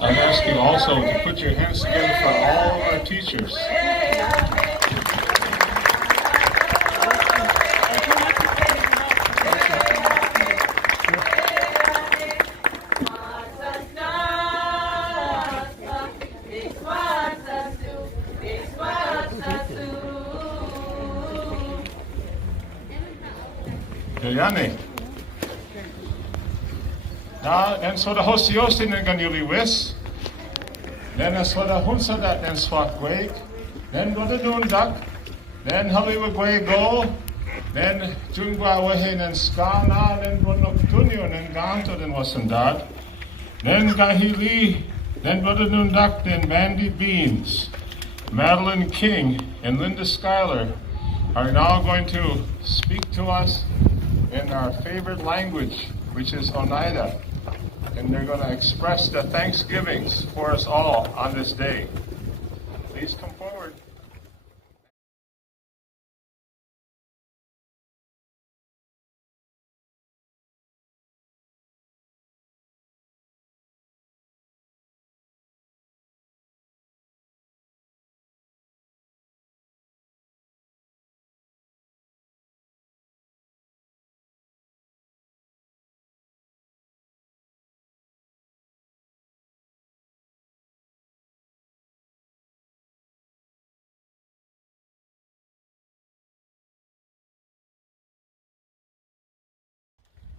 I'm asking also to put your hands together for all of our teachers. Jane. En så det hos oss in den juli wis. Den så det hunsa dat den swak week. Den go the noon duck. Den Hollywood way go. Den jungwa wahin and skana. Den go no tunio and ganto den wasn't that. Then Gahili. Then go the noon duck. Then Mandy Beans, Madeline King, and Linda Schuyler are now going to speak to us in our favorite language, which is Oneida. And they're going to express the thanksgivings for us all on this day. Please come forward.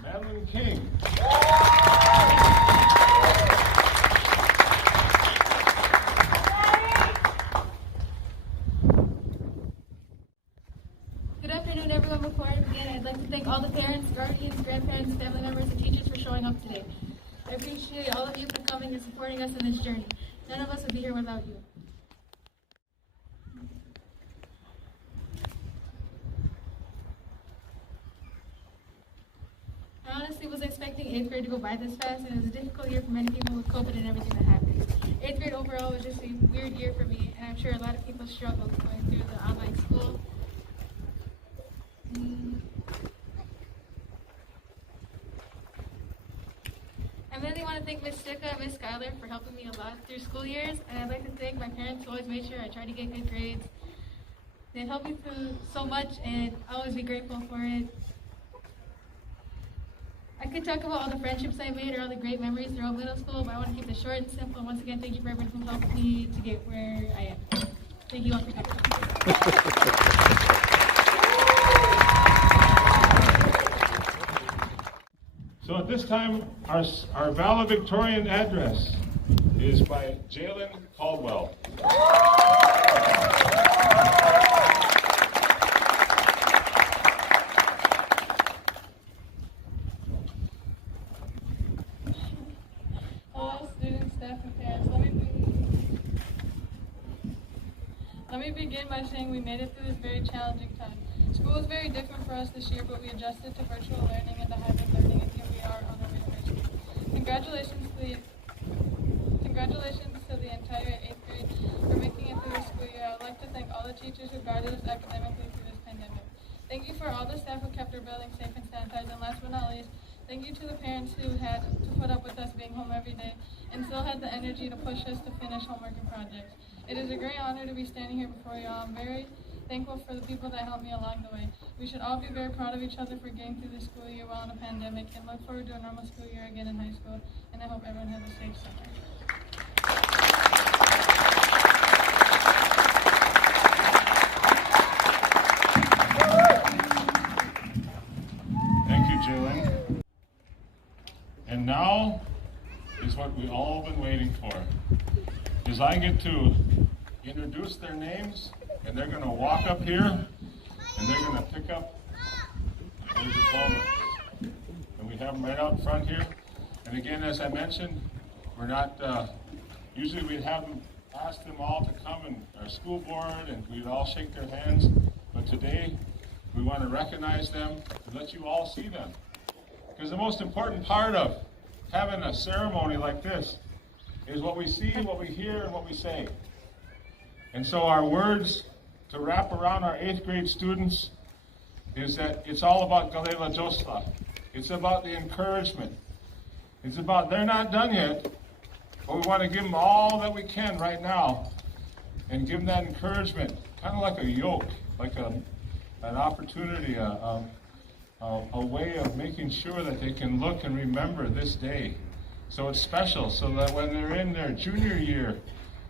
Madeline King. Good afternoon, everyone. Before I begin, I'd like to thank all the parents, guardians, grandparents, family members, and teachers for showing up today. I appreciate all of you for coming and supporting us in this journey. None of us would be here without you. I honestly was expecting 8th grade to go by this fast, and it was a difficult year for many people with COVID and everything that happened. 8th grade overall was just a weird year for me, and I'm sure a lot of people struggled going through the online school. I really want to thank Ms. Sticka and Ms. Schuyler for helping me a lot through school years, and I'd like to thank my parents who always made sure I tried to get good grades. They helped me through so much, and I'll always be grateful for it. I could talk about all the friendships I made or all the great memories throughout middle school, but I want to keep it short and simple. And once again, thank you for everyone who helped me to get where I am. Thank you all for coming. So at this time, our valedictorian address is by Jalen Caldwell. Hello, students, staff, and parents. Let me begin by saying we made it through this very challenging time. School was very different for us this year, but we adjusted to virtual learning and to hybrid learning, and here we are on our way to high school. Congratulations to the entire 8th grade for making it through the school year. I would like to thank all the teachers who guided us academically through this pandemic. Thank you for all the staff who kept our building safe and sanitized, and last but not least, thank you to the parents who had to put up with us being home every day and still had the energy to push us to finish homework and projects. It is a great honor to be standing here before you all. I'm very thankful for the people that helped me along the way. We should all be very proud of each other for getting through the school year while in a pandemic, and look forward to a normal school year again in high school, and I hope everyone has a safe summer. Thank you, Jalen. And now is what we've all been waiting for, is I get to introduce their names, and they're going to walk up here, and they're going to pick up their diplomas. And we have them right out front here. And again, as I mentioned, we're not, usually we'd have them, ask them all to come and our school board, and we'd all shake their hands. But today, we want to recognize them and let you all see them. Because the most important part of having a ceremony like this is what we see, what we hear, and what we say. And so our words to wrap around our 8th grade students is that it's all about Galela Josla. It's about the encouragement. It's about they're not done yet, but we want to give them all that we can right now and give them that encouragement, kind of like a yoke, like an opportunity, a way of making sure that they can look and remember this day. So it's special, so that when they're in their junior year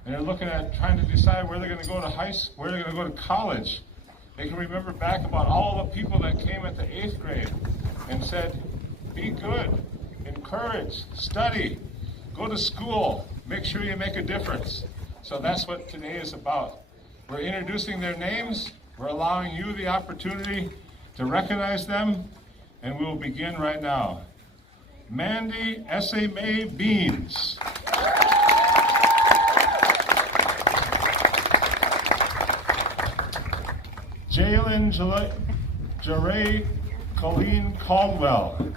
and they're looking at trying to decide where they're going to go to high school, where they're going to go to college, they can remember back about all the people that came at the 8th grade and said, be good, encourage, study, go to school, make sure you make a difference. So that's what today is about. We're introducing their names, we're allowing you the opportunity to recognize them, and we'll begin right now. Mandy S.A. Beans. Jalen Jeray Colleen Caldwell.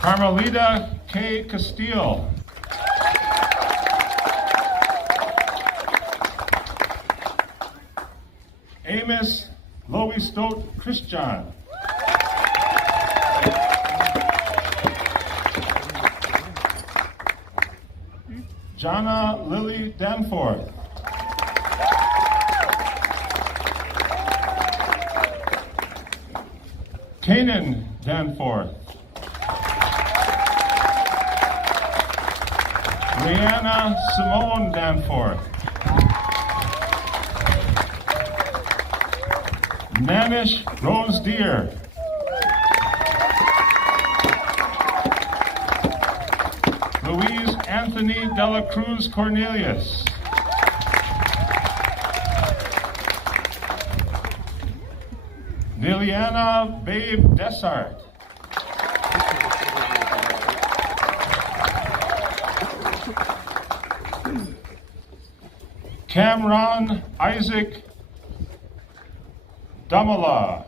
Carmelita K. Castile. Amos Lowy-Stote Christian. Jana Lily Danforth. Kanan Danforth. Rihanna Simone Danforth. Nanish Rose Deer. Louise Anthony Dela Cruz Cornelius. Liliana Babe Dessart. Cameron Isaac Damala.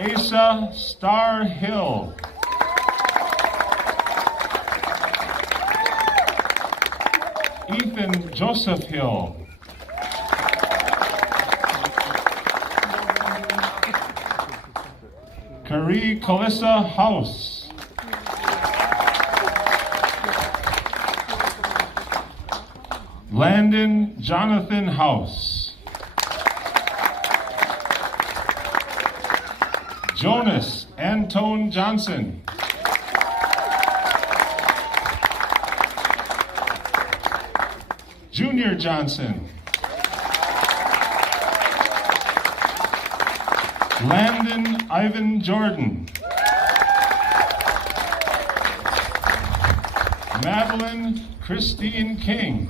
Asa Star Hill. Ethan Joseph Hill. Carrie Calissa House. Landon Jonathan House. Jonas Antone Johnson. Junior Johnson. Landon Ivan Jordan. Madeline Christine King.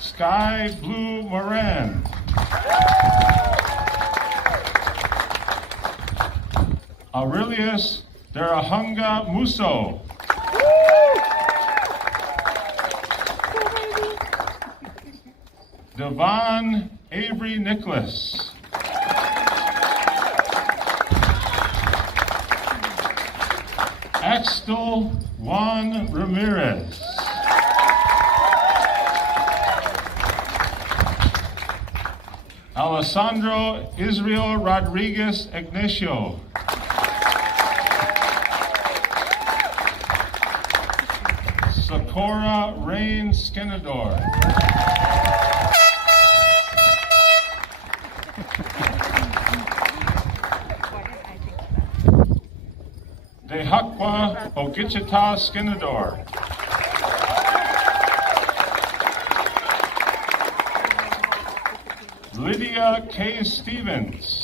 Sky Blue Moran. Aurelius Darahunga Muso. Devon Avery Nicholas. Axel Juan Ramirez. Alessandro Israel Rodriguez Ignacio. Socorro Rain Skenador. Dehakwa Ogichita Skenador. Lydia K. Stevens.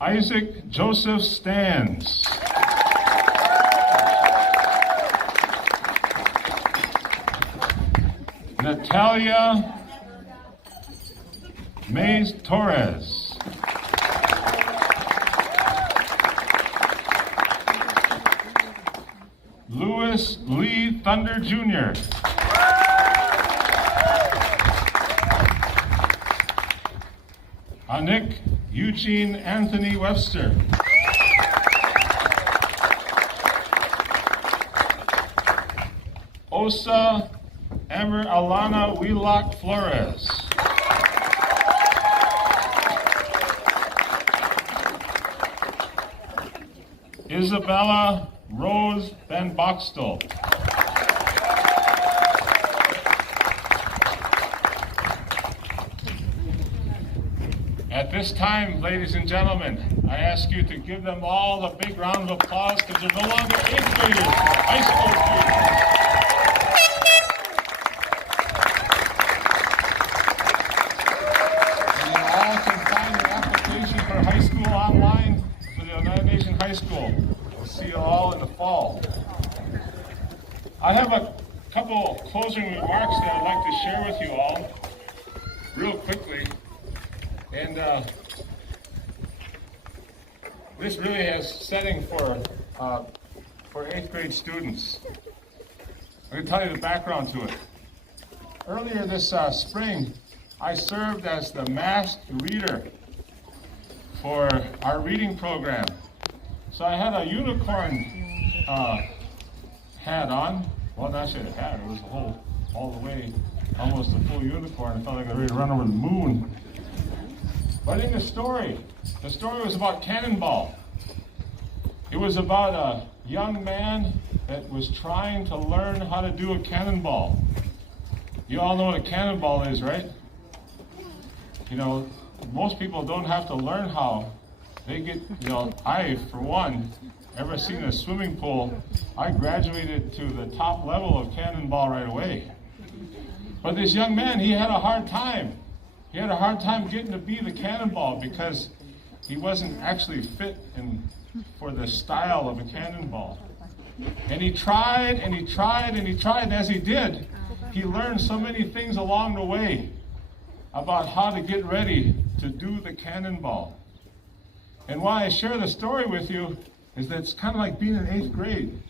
Isaac Joseph Stans. Natalia Mays Torres. Louis Lee Thunder Jr. Anik Eugene Anthony Webster. Osa Amber Alana Wheelock Flores. Isabella Rose Van Boxtel. At this time, ladies and gentlemen, I ask you to give them all a big round of applause because they're no longer 8th graders, they're high school students. And you all can find your application for high school online for the Oneida Nation High School. We'll see you all in the fall. I have a couple closing remarks that I'd like to share with you all real quickly. And this really has setting for 8th grade students. I'm going to tell you the background to it. Earlier this spring, I served as the masked reader for our reading program. So I had a unicorn hat on. Well, not actually a hat, it was all the way, almost a full unicorn. I felt like I was ready to run over the moon. But in the story was about cannonball. It was about a young man that was trying to learn how to do a cannonball. You all know what a cannonball is, right? You know, most people don't have to learn how. They get, I, for one, ever seen a swimming pool, I graduated to the top level of cannonball right away. But this young man, he had a hard time. He had a hard time getting to be the cannonball because he wasn't actually fit for the style of a cannonball. And he tried, and he tried, and he tried, and as he did, he learned so many things along the way about how to get ready to do the cannonball. And why I share the story with you is that it's kind of like being in 8th grade.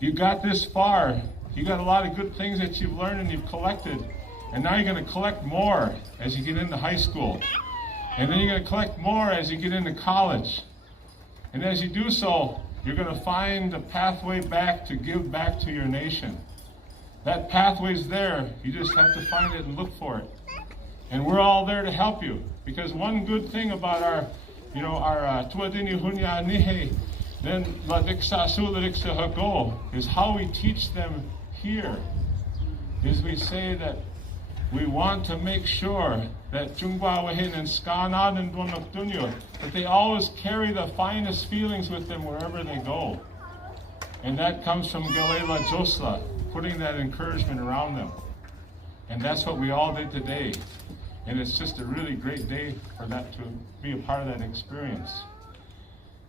You got this far, you got a lot of good things that you've learned and you've collected. And now you're going to collect more as you get into high school. And then you're going to collect more as you get into college. And as you do so, you're going to find a pathway back to give back to your nation. That pathway's there. You just have to find it and look for it. And we're all there to help you. Because one good thing about our Tuadini Hunya Nihe, then Ladiksa Suladiksa Hago, is how we teach them here. Is we say that we want to make sure that Jungwa Wahin and Skanad and Donoktunyo, that they always carry the finest feelings with them wherever they go. And that comes from Galela Josla, putting that encouragement around them. And that's what we all did today. And it's just a really great day for that to be a part of that experience.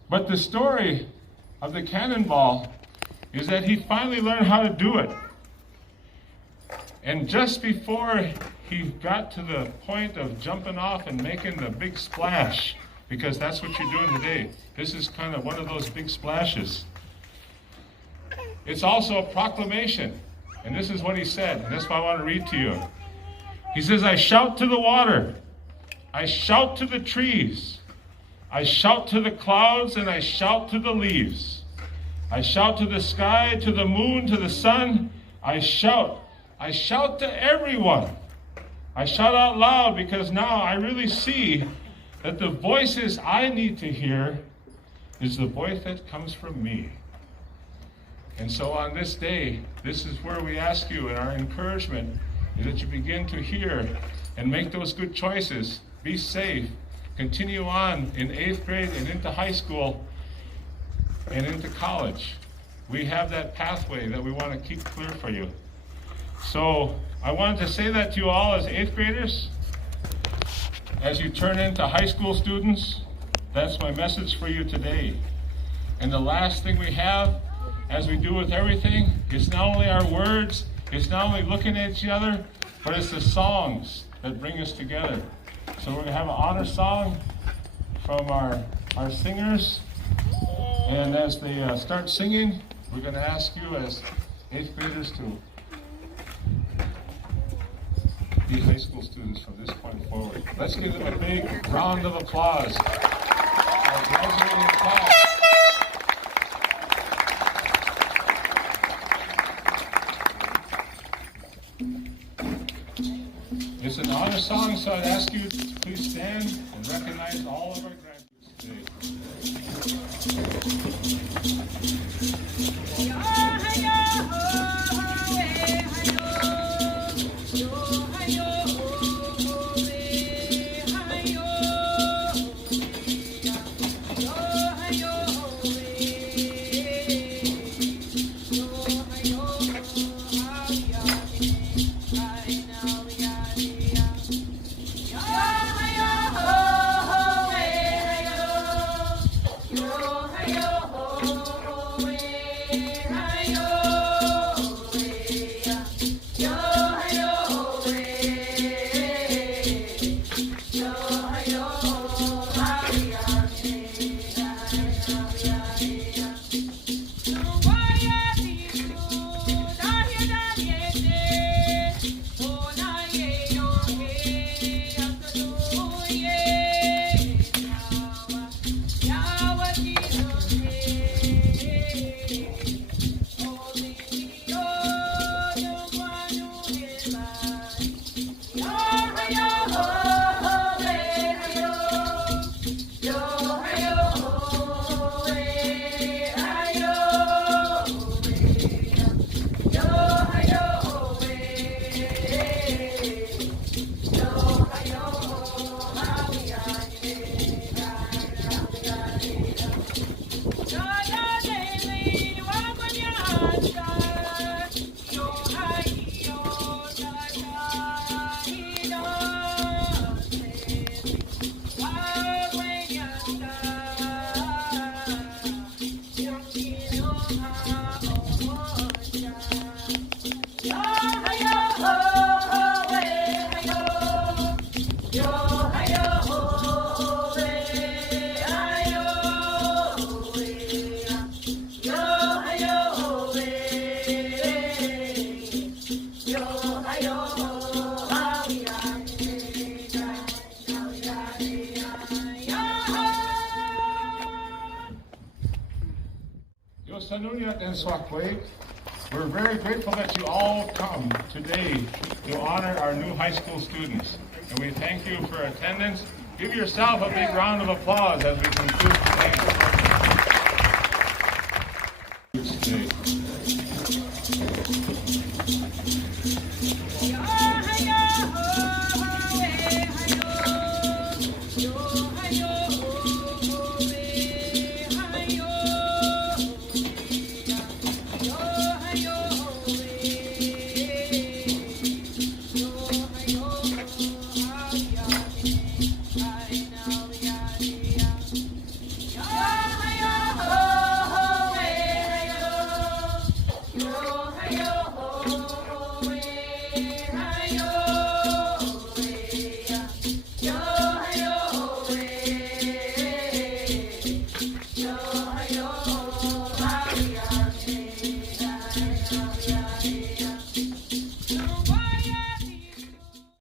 But the story of the cannonball is that he finally learned how to do it. And just before he got to the point of jumping off and making the big splash, because that's what you're doing today. This is kind of one of those big splashes. It's also a proclamation. And this is what he said, and that's what I want to read to you. He says, I shout to the water. I shout to the trees. I shout to the clouds, and I shout to the leaves. I shout to the sky, to the moon, to the sun. I shout to everyone. I shout out loud because now I really see that the voices I need to hear is the voice that comes from me. And so on this day, this is where we ask you, and our encouragement is that you begin to hear and make those good choices. Be safe. Continue on in 8th grade and into high school and into college. We have that pathway that we want to keep clear for you. So I wanted to say that to you all as 8th graders. As you turn into high school students, that's my message for you today. And the last thing we have, as we do with everything, is not only our words, it's not only looking at each other, but it's the songs that bring us together. So we're going to have an honor song from our singers. And as they start singing, we're going to ask you as 8th graders to be high school students from this point forward. Let's give them a big round of applause. Our graduating class. It's an honor song, so I'd ask you to please stand and recognize all of our graduates today. We're very grateful that you all come today to honor our new high school students. And we thank you for attendance. Give yourself a big round of applause as we conclude today. Yo,